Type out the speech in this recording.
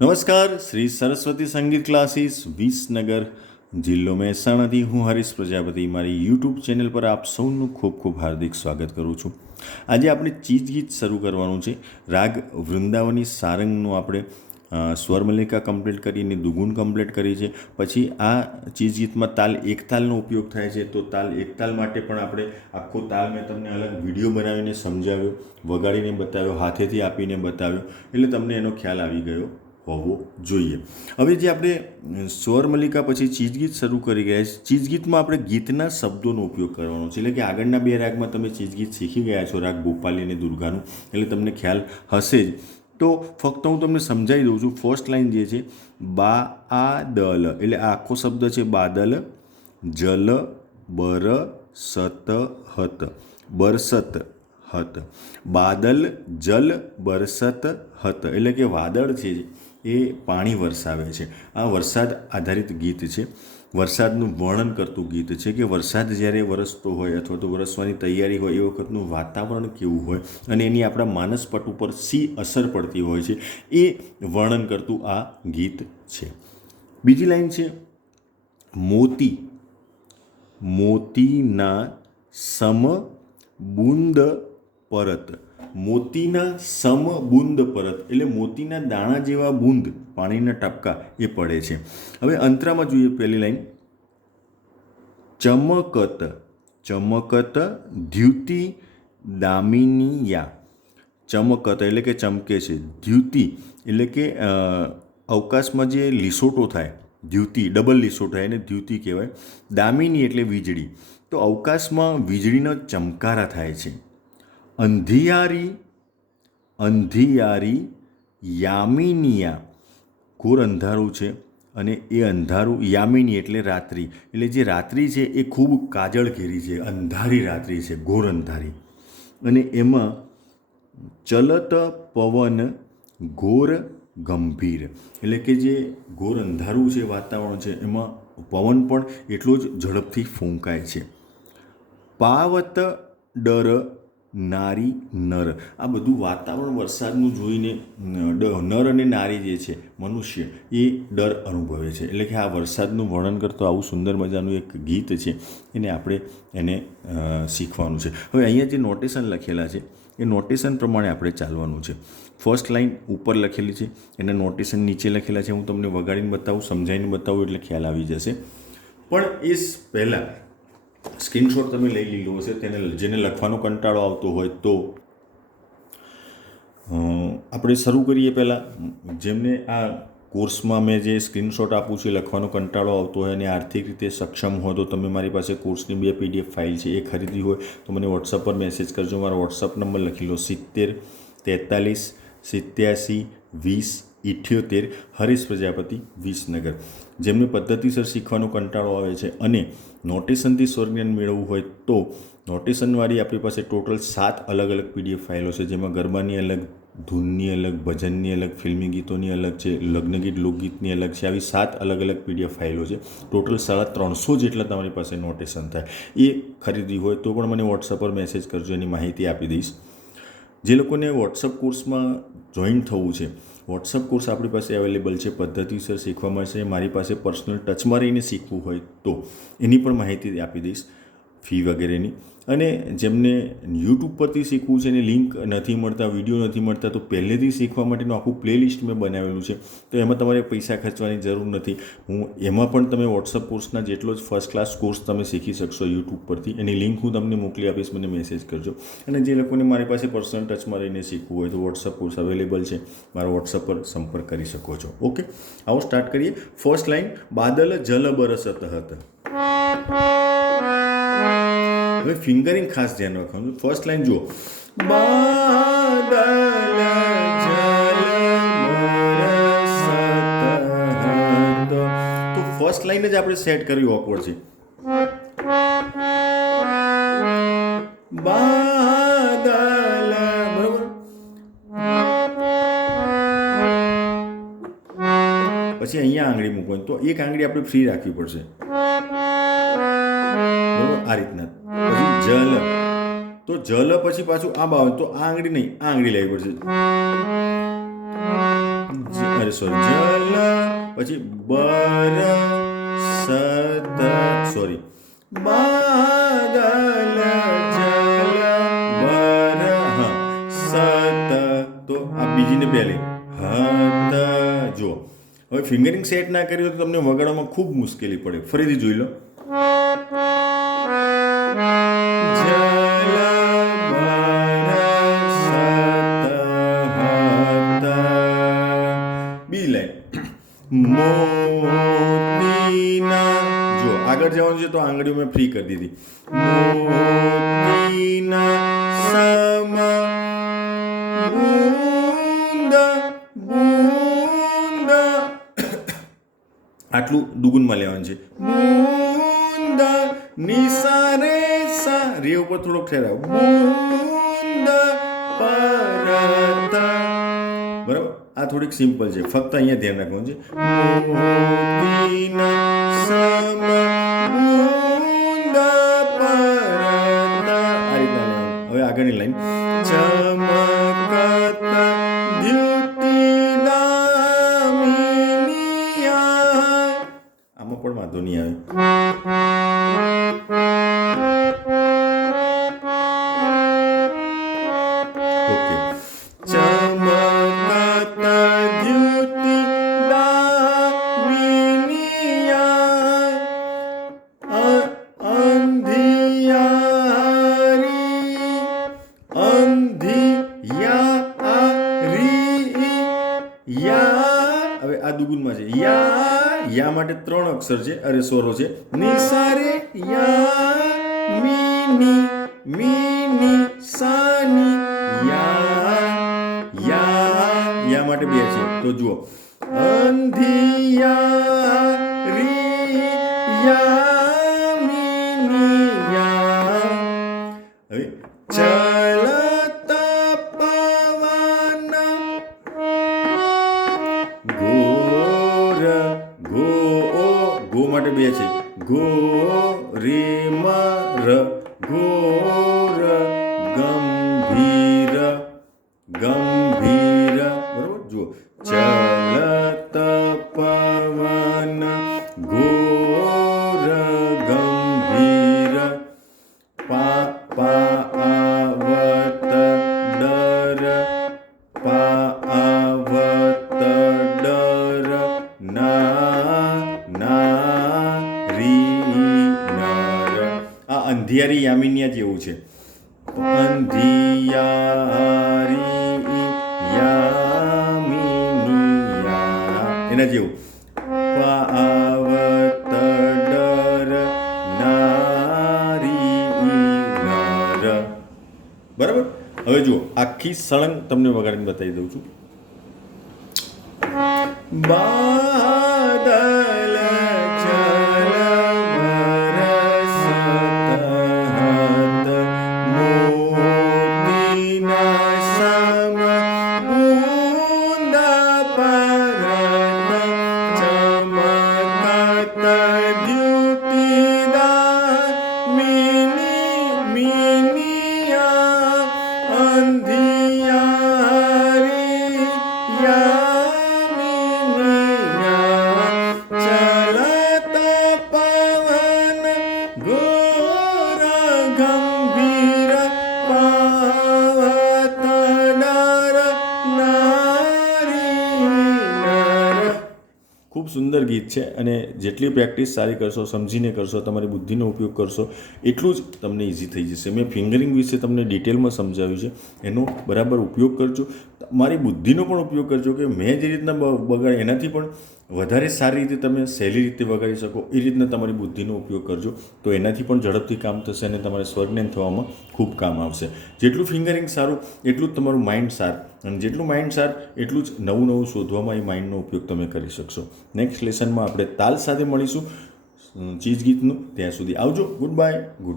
નમસ્કાર, શ્રી સરસ્વતી સંગીત ક્લાસીસ, વિસનગર જિલ્લો મહેસાણાથી. હું હરીશ પ્રજાપતિ. મારી યુટ્યુબ ચેનલ પર આપ સૌનું ખૂબ ખૂબ હાર્દિક સ્વાગત કરું છું. આજે આપણે ચીજ ગીત શરૂ કરવાનું છે. રાગ વૃંદાવની સારંગનું આપણે સ્વરમલિકા કમ્પ્લીટ કરીને દુગુણ કમ્પ્લીટ કરી છે. પછી આ ચીજ ગીતમાં તાલ એક તાલનો ઉપયોગ થાય છે. તો તાલ એક તાલ માટે પણ આપણે આખો તાલ મેં તમને અલગ વીડિયો બનાવીને સમજાવ્યો, વગાડીને બતાવ્યો, હાથેથી આપીને બતાવ્યો. એટલે તમને એનો ખ્યાલ આવી ગયો. હોવો જોઈએ. હવે જે આપણે અ, સ્વર મલ્લિકા પછી ચીજગીત શરૂ કરી ગયા છે ચીજગીતમાં આપણે ગીતના શબ્દોનો ઉપયોગ કરવાનો છે. એટલે કે આગળના બે રાગમાં તમે ચીજગીત શીખી ગયા છો રાગ ગોપાલી અને દુર્ગાનું એટલે તમને ખ્યાલ હશે જ. તો ફક્ત હું તમને સમજાવી દઉં છું ફર્સ્ટ લાઈન જે છે બા આ દલ એટલે આખો શબ્દ છે બાદલ જલ બર સત હત. બરસત હત. બાદલ જલ બરસત હત. એટલે કે વાદળ છે એ પાણી વરસાવે છે. આ વરસાદ આધારિત ગીત છે. વરસાદનું વર્ણન કરતું ગીત છે કે વરસાદ જ્યારે વરસતો હોય અથવા તો વરસવાની તૈયારી હોય એ વખતનું વાતાવરણ કેવું હોય અને એની આપણા માનસપટ ઉપર સી અસર પડતી હોય છે એ વર્ણન કરતું આ ગીત છે. બીજી લાઈન છે. મોતી, મોતીના સમ બુંદ પરત. મોતીના સમ બુંદ પરત, એટલે મોતીના દાણા જેવા બુંદ પાણીના ટપકા એ પડે છે. હવે અંતરામાં જોઈએ પહેલી લાઈન. ચમકત ચમકત દ્યુતિ દામિનીયા. ચમકત એટલે કે ચમકે છે. દ્યુતિ એટલે કે અવકાશમાં જે લીસોટો થાય દ્યુતિ ડબલ લીસોટ થાય એને દ્યુતિ કહેવાય. દામિની એટલે વીજળી. તો અવકાશમાં વીજળીનો ચમકારા થાય છે. અંધિયારી અંધિયારી યામિનિયા. ઘોર અંધારું છે અને એ અંધારું યામિની એટલે રાત્રિ. એટલે જે રાત્રિ છે એ ખૂબ કાજળ ઘેરી છે, અંધારી રાત્રિ છે, ઘોર અંધારી. અને એમાં ચલત પવન ઘોર ગંભીર. એટલે કે જે ઘોર અંધારું છે, વાતાવરણ છે, એમાં પવન પણ એટલો જ ઝડપથી ફૂંકાય છે. પાવત ડર નારી, નર. આ બધું વાતાવરણ વરસાદનું જોઈને નર અને નારી જે છે, મનુષ્ય, એ ડર અનુભવે છે. એટલે કે આ વરસાદનું વર્ણન કરતો આવું સુંદર મજાનું એક ગીત છે, એને આપણે એને શીખવાનું છે. હવે અહીંયા જે નોટેશન લખેલા છે, એ નોટેશન પ્રમાણે આપણે ચાલવાનું છે. ફર્સ્ટ લાઈન ઉપર લખેલી છે, એના નોટેશન નીચે લખેલા છે. હું તમને વગાડીને બતાવું, સમજાવીને બતાવું એટલે ખ્યાલ આવી જશે. પણ એ પહેલાં સ્ક્રીનશોટ તમે લઈ લીધો હશે, તેને જેને લખવાનો કંટાળો આવતો હોય તો. આપણે શરૂ કરીએ પહેલાં. જેમને આ કોર્સમાં મેં જે સ્ક્રીનશોટ આપું છું લખવાનો કંટાળો આવતો હોય અને આર્થિક રીતે સક્ષમ હોય તો તમે મારી પાસે કોર્સની બે પીડીએફ ફાઇલ છે, એ ખરીદી હોય તો મને વોટ્સઅપ પર મેસેજ કરજો. મારો વોટ્સઅપ નંબર લખી લો સિત્તેર, તેતાલીસ, સિત્યાસી, વીસ ઇઠ્યોતેર, હરીશ પ્રજાપતિ, વિસનગર. જેમને પદ્ધતિસર શીખવાનો કંટાળો આવે છે અને નોટેશનથી સ્વરજ્ઞાન મેળવવું હોય તો નોટેશનવાળી આપણી પાસે ટોટલ સાત અલગ અલગ પીડીએફ ફાઇલો છે. જેમાં ગરબાની અલગ, ધૂનની અલગ, ભજનની અલગ, ફિલ્મી ગીતોની અલગ છે, લગ્નગીત, લોકગીતની અલગ છે. આવી સાત અલગ અલગ પીડીએફ ફાઇલો છે. ટોટલ સાડા ત્રણસો જેટલા તમારી પાસે નોટેશન થાય. એ ખરીદી હોય તો પણ મને વોટ્સઅપ પર મેસેજ કરજો, એની માહિતી આપી દઈશ. જે લોકોને વોટ્સઅપ કોર્સમાં જોઈન થવું છે વોટ્સઅપ કોર્સ આપણી પાસે અવેલેબલ છે પદ્ધતિસર શીખવા મળશે. મારી પાસે પર્સનલ ટચમાં રહીને શીખવું હોય તો. એની પણ માહિતી આપી દઈશ. ફી વગેરેની. અને જેમને યુટ્યુબ પરથી શીખવું છે અને લિંક નથી મળતા વીડિયો નથી મળતા, તો પહેલેથી શીખવા માટેનું આખું પ્લેલિસ્ટ મેં બનાવેલું છે. તો એમાં તમારે પૈસા ખર્ચવાની જરૂર નથી. હું એમાં પણ તમે વોટ્સઅપ કોર્સના જેટલો જ ફર્સ્ટ ક્લાસ કોર્સ તમે શીખી શકશો યુટ્યુબ પરથી. એની લિંક હું તમને મોકલી આપીશ, મને મેસેજ કરજો. અને જે લોકોને મારી પાસે પર્સનલ ટચમાં રહીને શીખવું હોય તો વોટ્સઅપ કોર્સ અવેલેબલ છે. મારા વોટ્સઅપ પર સંપર્ક કરી શકો છો. ઓકે આવો સ્ટાર્ટ કરીએ. ફર્સ્ટ લાઈન બાદલ જલ બરસત હત હવે ફિંગરિંગ ખાસ ધ્યાન રાખવાનું ફર્સ્ટ લાઈન જુઓ. તો ફર્સ્ટ લાઈન જ આપણે સેટ કરવી ઓકવર્ડ છે. પછી અહીંયા આંગળી મૂકવાની. તો એક આંગળી આપણે ફ્રી રાખવી પડશે. આ રીતના. પછી જલ. તો જલ પછી પાછું આ બાવ તો આ આંગળી નહીં આ આંગળી લેવી પડશે. અરે સોરી જલ પછી બર સદ સોરી બદલ જલ બર સત તો આ બીજી ને પહેલી હત જો હવે ફિંગરિંગ સેટ ના કર્યું તો તમને વગાડવામાં ખૂબ મુશ્કેલી પડે. ફરીથી જોઈ લો. આગળ જવાનું છે તો આંગળીઓ મેં ફ્રી કરી દીધી. મોતીના સમ બુંદ લેવાનું છે. બુંદ નિસા રે સા રે ઉપર થોડોક ઠેરાવ. બુંદ પરત. બરાબર? આ થોડીક સિમ્પલ છે. ફક્ત અહીંયા ધ્યાન રાખવાનું છે. હવે આગળની લાઈન. ચમકત આમાં પણ વાંધો નહીં આવે. યા યા માટે ત્રણ અક્ષર છે, અરે સ્વરો છે. નિસારે યા મી ની મીની, સાની, યા યા યા માટે બે છે. તો જુઓ. અંધિયા રી યામિનિયા માટે બે છે ગો રે મર ગોર ગંભીર અંધિયારી યામિનિયા જેવું છે. અંધિયારી એના જેવું. બરાબર? હવે જુઓ, આખી સળંગ તમને વગાડીને બતાવી દઉં છું. બાદલ ખૂબ સુંદર ગીત છે અને જેટલી પ્રેક્ટિસ સારી કરશો, સમજીને કરશો, તમારી બુદ્ધિનો ઉપયોગ કરશો, એટલું જ તમને ઇઝી થઈ જશે. મેં ફિંગરિંગ વિશે તમને ડિટેલમાં સમજાવ્યું છે. એનો બરાબર ઉપયોગ કરજો. મારી બુદ્ધિનો પણ ઉપયોગ કરજો કે મેં જે રીતના બગાડ, એનાથી પણ વધારે સારી રીતે તમે સહેલી રીતે વગાડી શકો, એ રીતના તમારી બુદ્ધિનો ઉપયોગ કરજો. તો એનાથી પણ ઝડપથી કામ થશે અને તમારે સ્વજ્ઞાન થવામાં ખૂબ કામ આવશે. જેટલું ફિંગરિંગ સારું, એટલું જ તમારું માઇન્ડ સાર. અને જેટલું માઇન્ડ સાર, એટલું જ નવું નવું શોધવામાં એ માઇન્ડનો ઉપયોગ તમે કરી શકશો. નેક્સ્ટ લેસનમાં આપણે તાલ સાથે મળીશું. ચીજ ગીતનું ત્યાં સુધી આવજો. Good bye good